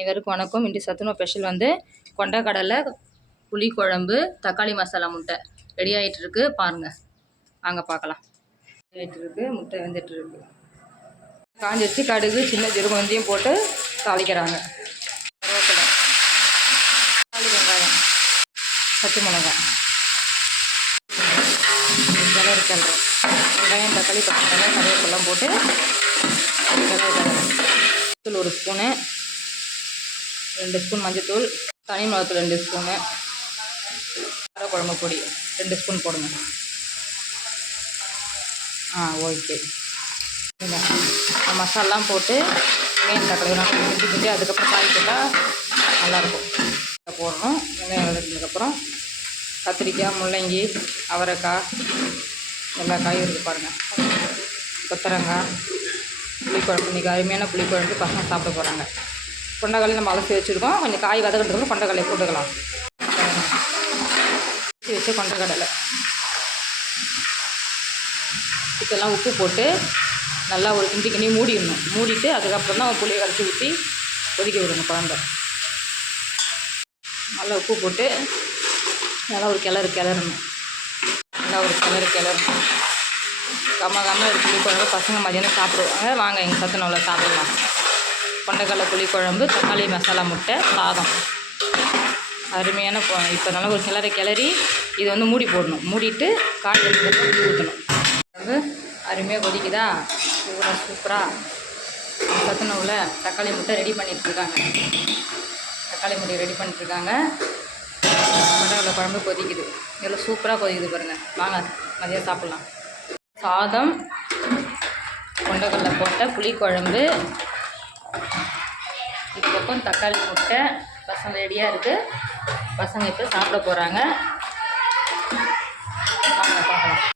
அனைவருக்கும் வணக்கம். இன்று சத்துணவு ஸ்பெஷல் வந்து கொண்டக்கடலை புளிக்குழம்பு தக்காளி மசாலா முட்டை ரெடி ஆகிட்டு இருக்கு. பாருங்கள், வாங்க பார்க்கலாம். ஆகிட்டு இருக்கு, முட்டை வெந்துட்டு இருக்கு. காஞ்சி வச்சு கடுகு சின்ன ஜீரகம் வெந்தயம் போட்டு தாளிக்கிறாங்க. கருவேப்பிலை, தக்காளி, வெங்காயம், பச்சை மிளகாய், கிளறோம். வெங்காயம், தக்காளி, பச்சை மிளகாய், கருவேப்பிலாம் போட்டு தூள் 1 ஸ்பூனு, 2 ஸ்பூன் மஞ்சத்தூள், தனி மிளகாத்தூள் 2 ஸ்பூனு, குழம்பு பொடி 2 ஸ்பூன் போடுங்க. ஓகே. மசாலாம் போட்டு வெங்காயம் தக்காளி கிண்டி அதுக்கப்புறம் காய் போட்டால் நல்லாயிருக்கும். போடணும். வெங்காயம் வதக்கினதுக்கப்புறம் கத்திரிக்காய், முள்ளங்கி, அவரைக்காய் எல்லா காயும் இருக்குது பாருங்கள். கொத்தரங்காய், புளிக்குழம்பு. இன்றைக்கி அருமையான புளிக்குழம்பு பசங்க சாப்பிட போகிறாங்க. கொண்டக்கடலை நம்ம அலசி வச்சுருக்கோம். கொஞ்சம் காய் வதக்கிறதுக்கு கொண்டக்கடலை போட்டுக்கலாம். அலசி வச்சு கொண்டக்கடலை இதெல்லாம் உப்பு போட்டு நல்லா ஒரு கிண்டி மூடிடணும். மூடிட்டு அதுக்கப்புறம் தான் புளியை கரைச்சி ஊற்றி கொதிக்க விடணும். குழம்பு நல்லா உப்பு போட்டு நல்லா ஒரு கிளறணும். நல்லா ஒரு கிளறணும். கம்ம புளிக்குழம்பு பசங்க மதியானம் சாப்பிடுவாங்க. வாங்க எங்கள் சத்துணவில் சாப்பிடலாம். கொண்டக்கடலை புளிக்குழம்பு, தக்காளி மசாலா முட்டை, சாதம் அருமையான. இப்போ நல்லா ஒரு கிளறி இதை வந்து மூடி போடணும். மூடிட்டு காய் எடுத்து ஊற்றணும். வந்து அருமையாக கொதிக்குதா, சூப்பராக சத்துணவில் தக்காளி முட்டை ரெடி பண்ணிகிட்ருக்காங்க. கொண்டக்கடலை குழம்பு கொதிக்குது. இதில் சூப்பராக கொதிக்குது பாருங்கள். வாங்க மதியம் சாப்பிட்லாம். சாதம், கொண்டக்கடலை போட்ட புளிக்குழம்பு, இது பக்கம் தக்காளி முட்டை. பசங்க ரெடியாக இருக்குது. பசங்க இப்போ சாப்பிட போகிறாங்க.